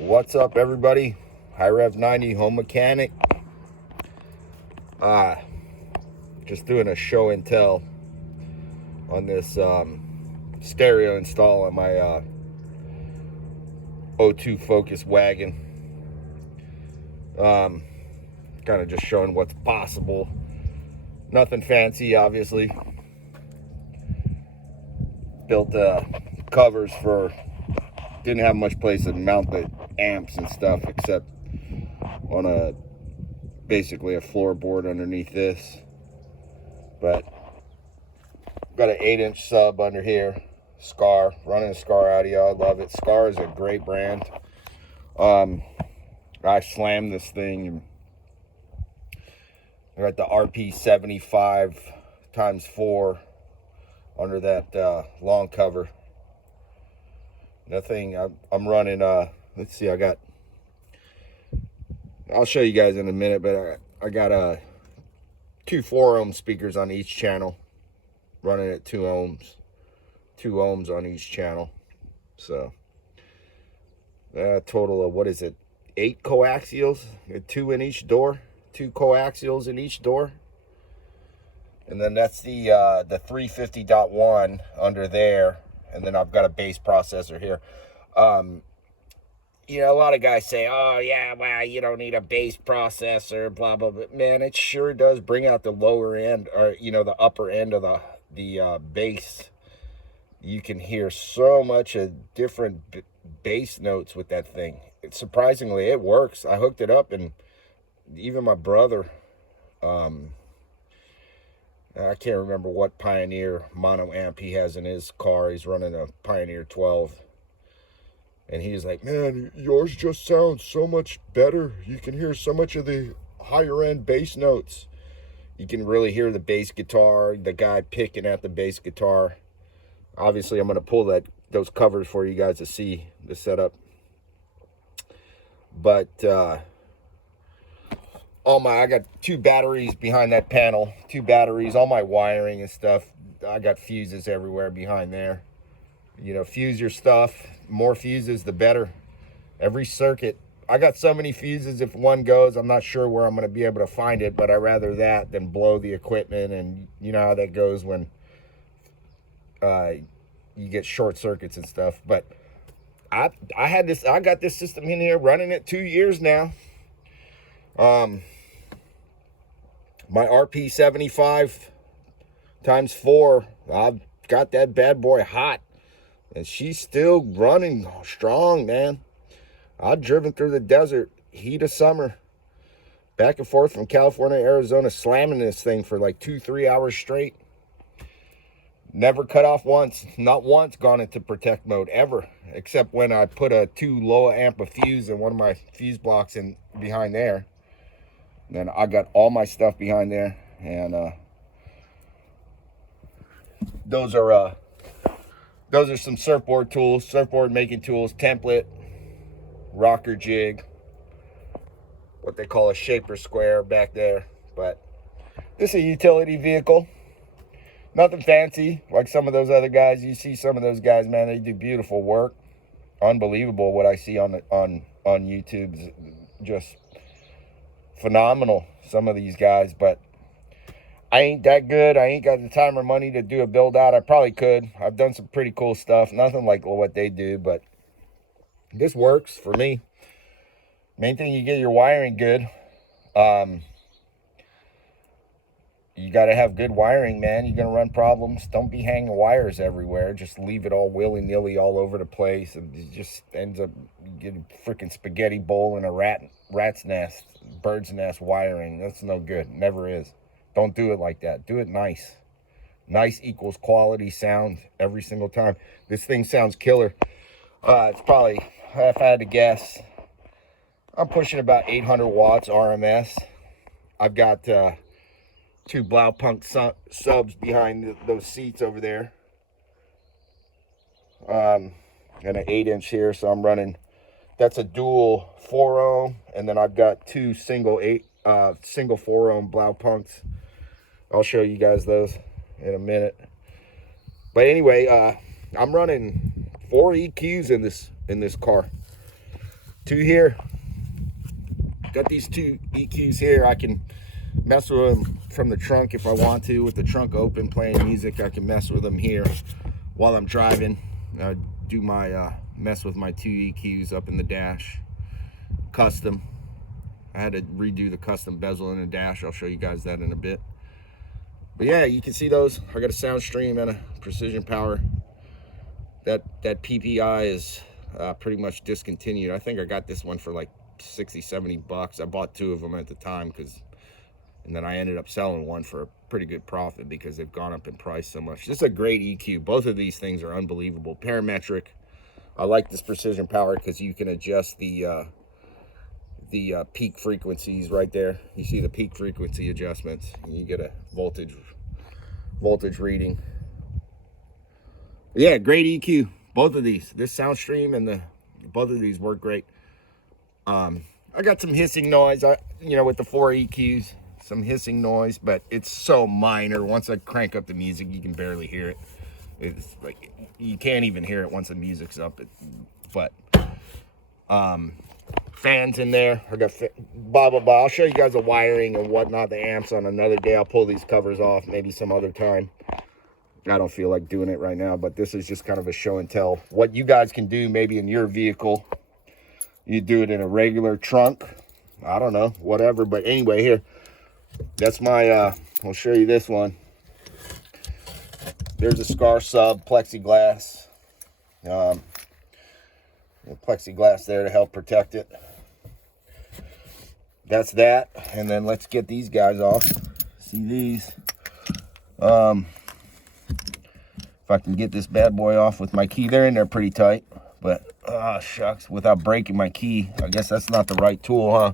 What's up, everybody? High Rev 90 home mechanic. Just doing a show and tell on this stereo install on my Ford Focus Wagon. Kind of just showing what's possible. Nothing fancy, obviously. Built covers for, didn't have much place to mount the amps and stuff except on basically a floorboard underneath this. But got an 8-inch sub under here, SKAR, running a SKAR audio. I love it. SKAR is a great brand. I slammed this thing and I got the RP 75 × 4 under that long cover. That thing, I'm running, let's see, I'll show you guys in a minute, but I got two 4-ohm speakers on each channel, running at 2 ohms. 2 ohms on each channel. So, total of, what is it, 8 coaxials, 2 in each door, 2 coaxials in each door. And then that's the 350.1 under there. And then I've got a bass processor here. You know, a lot of guys say, oh, yeah, well, you don't need a bass processor, blah, blah, blah. Man, it sure does bring out the lower end, or, you know, the upper end of the bass. You can hear so much of different bass notes with that thing. Surprisingly, it works. I hooked it up, and even my brother, I can't remember what Pioneer mono amp he has in his car. He's running a Pioneer 12. And he's like, man, yours just sounds so much better. You can hear so much of the higher end bass notes. You can really hear the bass guitar, the guy picking at the bass guitar. Obviously, I'm going to pull those covers for you guys to see the setup. But I got 2 batteries behind that panel. 2 batteries, all my wiring and stuff. I got fuses everywhere behind there. You know, fuse your stuff. More fuses, the better. Every circuit. I got so many fuses, if one goes, I'm not sure where I'm going to be able to find it, but I'd rather that than blow the equipment. And you know how that goes when you get short circuits and stuff. But I got this system in here running it 2 years now. My RP 75 × 4, I've got that bad boy hot. And she's still running strong, man. I've driven through the desert, heat of summer, back and forth from California to Arizona, slamming this thing for like 2-3 hours straight. Never cut off once. Not once gone into protect mode, ever. Except when I put a 2 low amp of fuse in one of my fuse blocks in behind there. Then I got all my stuff behind there. And those are some surfboard tools, surfboard making tools, template, rocker jig, what they call a shaper square back there. But this is a utility vehicle. Nothing fancy like some of those other guys. You see some of those guys, man, they do beautiful work. Unbelievable what I see on YouTube. Just phenomenal, some of these guys. But I ain't that good. I ain't got the time or money to do a build out. I probably could. I've done some pretty cool stuff. Nothing like what they do, but this works for me. Main thing, you get your wiring good. You got to have good wiring, man. You're going to run problems. Don't be hanging wires everywhere. Just leave it all willy-nilly all over the place. It just ends up, you get a freaking spaghetti bowl and a rat's nest, bird's nest wiring. That's no good. Never is. Don't do it like that. Do it nice. Nice equals quality sound every single time. This thing sounds killer. It's probably, if I had to guess, I'm pushing about 800 watts RMS. I've got 2 Blaupunk subs behind those seats over there. And an 8-inch here, so I'm running, that's a dual 4-ohm, and then I've got 2 single 4-ohm Blaupunks. I'll show you guys those in a minute. But anyway, I'm running 4 EQs in this car. two here. Got these two EQs here. I can mess with them from the trunk if I want to. With the trunk open, playing music, I can mess with them here while I'm driving. Do my mess with my two EQs up in the dash. Custom. I had to redo the custom bezel in the dash. I'll show you guys that in a bit. But yeah, you can see those. I got a sound stream and a precision power. That PPI is pretty much discontinued. I think I got this one for like 60-70 bucks. I bought two of them at the time and then I ended up selling one for a pretty good profit because they've gone up in price so much. This is a great EQ. Both of these things are unbelievable. Parametric. I like this precision power because you can adjust the peak frequencies right there. You see the peak frequency adjustments. You get a voltage reading. Yeah, great EQ. Both of these. This Soundstream and both of these work great. I got some hissing noise, with the 4 EQs, some hissing noise, but it's so minor. Once I crank up the music, you can barely hear it. It's like, you can't even hear it once the music's up. But fans in there. I got blah, blah, blah. I'll show you guys the wiring and whatnot, the amps on another day. I'll pull these covers off maybe some other time. I don't feel like doing it right now, but this is just kind of a show and tell. What you guys can do maybe in your vehicle. You do it in a regular trunk. I don't know, whatever. But anyway, here. That's my, I'll show you this one. There's a SKAR sub, plexiglass. Plexiglass there to help protect it. That's that. And then let's get these guys off. See these. If I can get this bad boy off with my key. They're in there pretty tight. But, shucks, without breaking my key. I guess that's not the right tool, huh?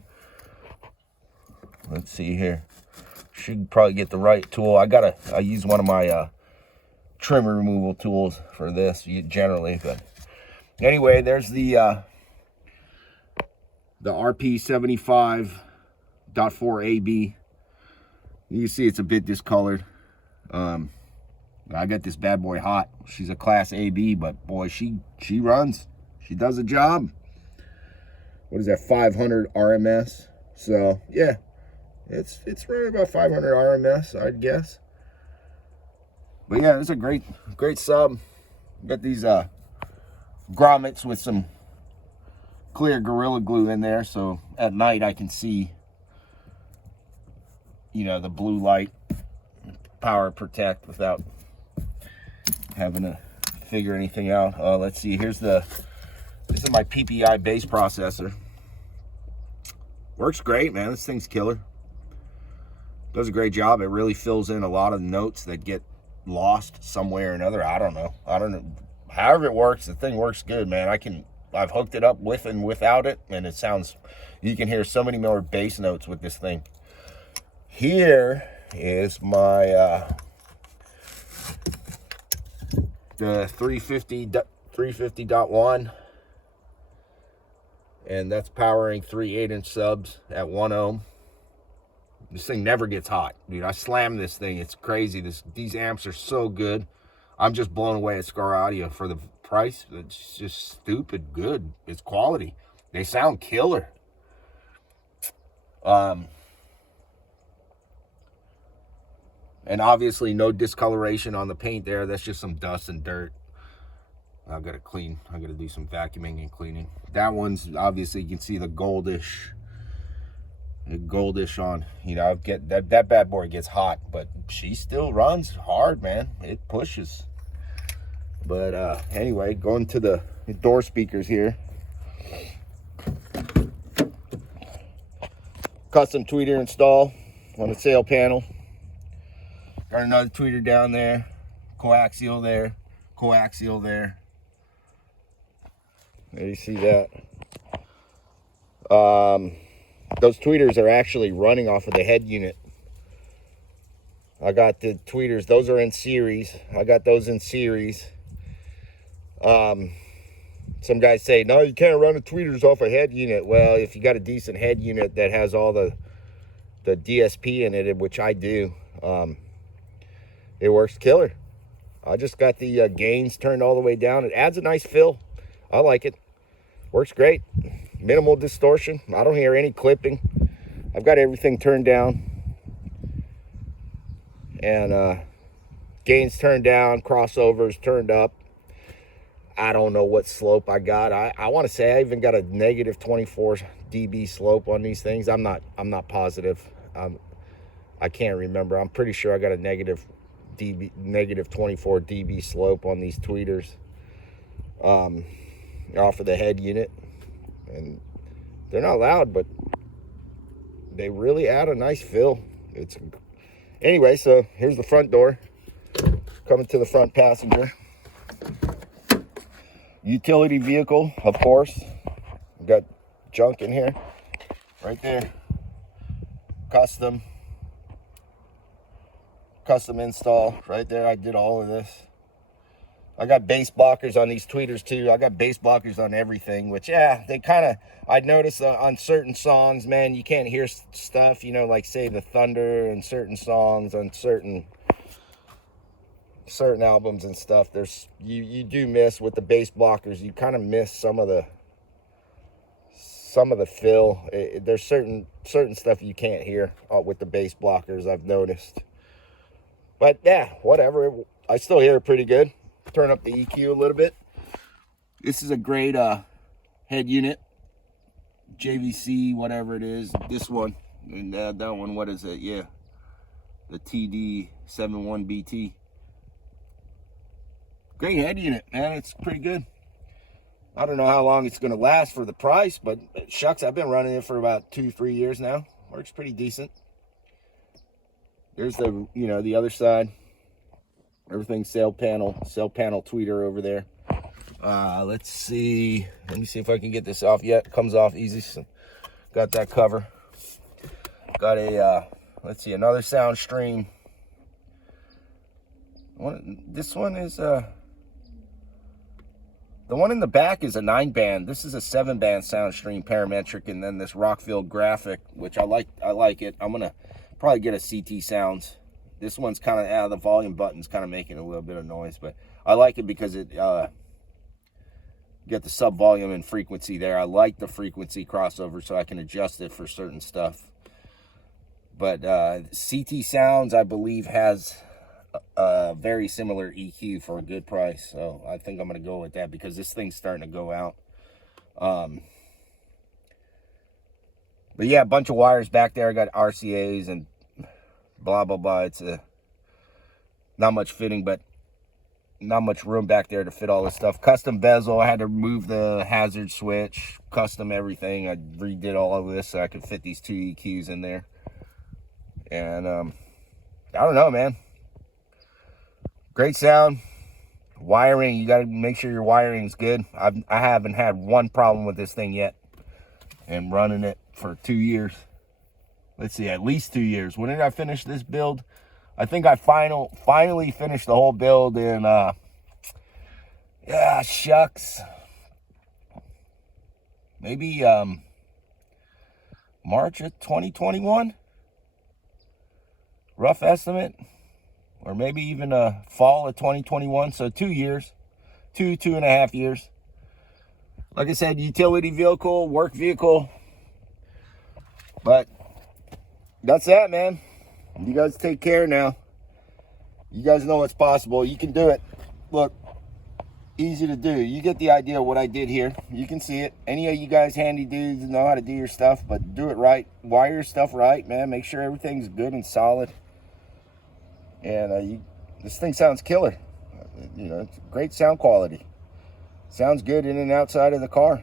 Let's see here. Should probably get the right tool. I use one of my trim removal tools for this generally. But anyway, there's the RP75.4AB. You can see it's a bit discolored. I got this bad boy hot. She's a class AB, but boy, she runs. She does a job. What is that, 500 RMS? So yeah, it's right about 500 RMS, I'd guess. But yeah, it's a great sub. Got these grommets with some clear Gorilla Glue in there, so at night I can see, the blue light, power protect without having to figure anything out. Let's see, this is my PPI bass processor. Works great, man. This thing's killer. Does a great job. It really fills in a lot of notes that get lost somewhere or another. I don't know. However it works, the thing works good, man. I've hooked it up with and without it, and it sounds, you can hear so many more bass notes with this thing. Here is my the 350.1, and that's powering 3 8-inch subs at 1 ohm. This thing never gets hot, dude. I slam this thing. It's crazy. These amps are so good. I'm just blown away at SKAR Audio for the price. It's just stupid good. It's quality. They sound killer. And obviously no discoloration on the paint there. That's just some dust and dirt. I've got to clean. I got to do some vacuuming and cleaning. That one's obviously, you can see the goldish on, I've get that bad boy gets hot, but she still runs hard, man. It pushes. But anyway, going to the door speakers here. Custom tweeter install on the sail panel. Got another tweeter down there, coaxial there, coaxial there. There you see that. Those tweeters are actually running off of the head unit. I got the tweeters, those are in series. I got those in series. Some guys say, no, you can't run the tweeters off a head unit. Well, if you got a decent head unit that has all the DSP in it, which I do, it works killer. I just got the gains turned all the way down. It adds a nice fill. I like it. Works great. minimal distortion. I don't hear any clipping. I've got everything turned down, and gains turned down, crossovers turned up. I don't know what slope I got. I want to say I even got a negative 24 dB slope on these things. I'm not positive. I can't remember. I'm pretty sure I got a negative 24 dB slope on these tweeters off of the head unit. And they're not loud, but they really add a nice feel. Anyway, so here's the front door. Coming to the front passenger. Utility vehicle, of course. We've got junk in here. Right there. Custom install. Right there, I did all of this. I got bass blockers on these tweeters too. I got bass blockers on everything, which, yeah, they kind of, I noticed on certain songs, man, you can't hear stuff, you know, like say the thunder and certain songs on certain albums and stuff. There's you do miss with the bass blockers. You kind of miss some of the fill. There's certain stuff you can't hear with the bass blockers, I've noticed. But yeah, whatever. I still hear it pretty good. Turn up the EQ a little bit. This is a great head unit. JVC, whatever it is. This one. And that one, what is it? Yeah. The TD71BT. Great head unit, man. It's pretty good. I don't know how long it's going to last for the price, but shucks, I've been running it for about 2-3 years now. Works pretty decent. There's the, you know, the other side. Everything sail panel tweeter over there. Let's see. Let me see if I can get this off. Yeah, it comes off easy. So got that cover. Got a, let's see, another sound stream. This one is, the one in the back is a 9-band. This is a 7-band sound stream parametric, and then this Rockville graphic, which I like it. I'm gonna probably get a CT Sounds. This one's kind of, the volume button's kind of making a little bit of noise, but I like it because it get the sub volume and frequency there. I like the frequency crossover, so I can adjust it for certain stuff. But CT Sounds, I believe, has a very similar EQ for a good price, so I think I'm gonna go with that because this thing's starting to go out. But yeah, a bunch of wires back there. I got RCAs and blah blah blah. It's not much fitting, but not much room back there to fit all this stuff. Custom bezel. I had to remove the hazard switch. Custom everything. I redid all of this so I could fit these 2 EQs in there. And I don't know, man. Great sound. Wiring, you got to make sure your wiring's good. I haven't had one problem with this thing yet. And running it for 2 years. Let's see, at least 2 years. When did I finish this build? I think I finally finished the whole build in, yeah, shucks. Maybe March of 2021? Rough estimate. Or maybe even fall of 2021. So 2 years. 2.5 years. Like I said, utility vehicle, work vehicle. But that's that, man. You guys take care now. You guys know what's possible. You can do it. Look, easy to do. You get the idea of what I did here. You can see it. Any of you guys handy dudes know how to do your stuff, but do it right. Wire your stuff right, man. Make sure everything's good and solid. And this thing sounds killer. You know, it's great sound quality. Sounds good in and outside of the car.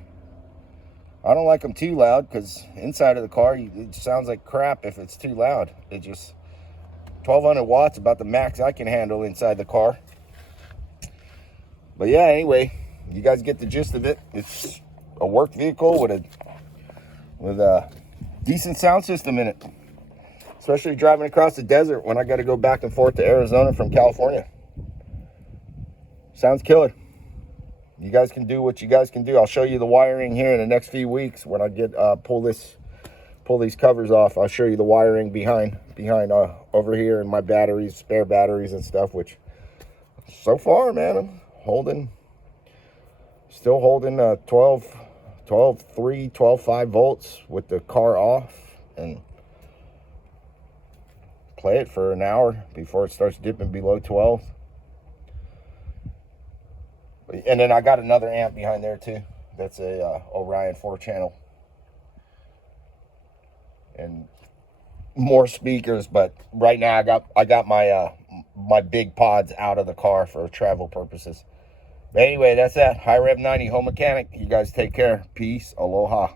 I don't like them too loud because inside of the car, it sounds like crap if it's too loud. It just, 1200 watts, about the max I can handle inside the car. But yeah, anyway, you guys get the gist of it. It's a work vehicle with a decent sound system in it. Especially driving across the desert when I got to go back and forth to Arizona from California. Sounds killer. You guys can do what you guys can do. I'll show you the wiring here in the next few weeks when I get pull these covers off. I'll show you the wiring behind over here and my batteries, spare batteries and stuff. Which so far, man, I'm still holding 12 12.3, 12.5 volts with the car off, and play it for an hour before it starts dipping below 12. And then I got another amp behind there too. That's a Orion 4-channel. And more speakers, but right now I got my my big pods out of the car for travel purposes. But anyway, that's that. High Rev 90 Home Mechanic. You guys take care. Peace. Aloha.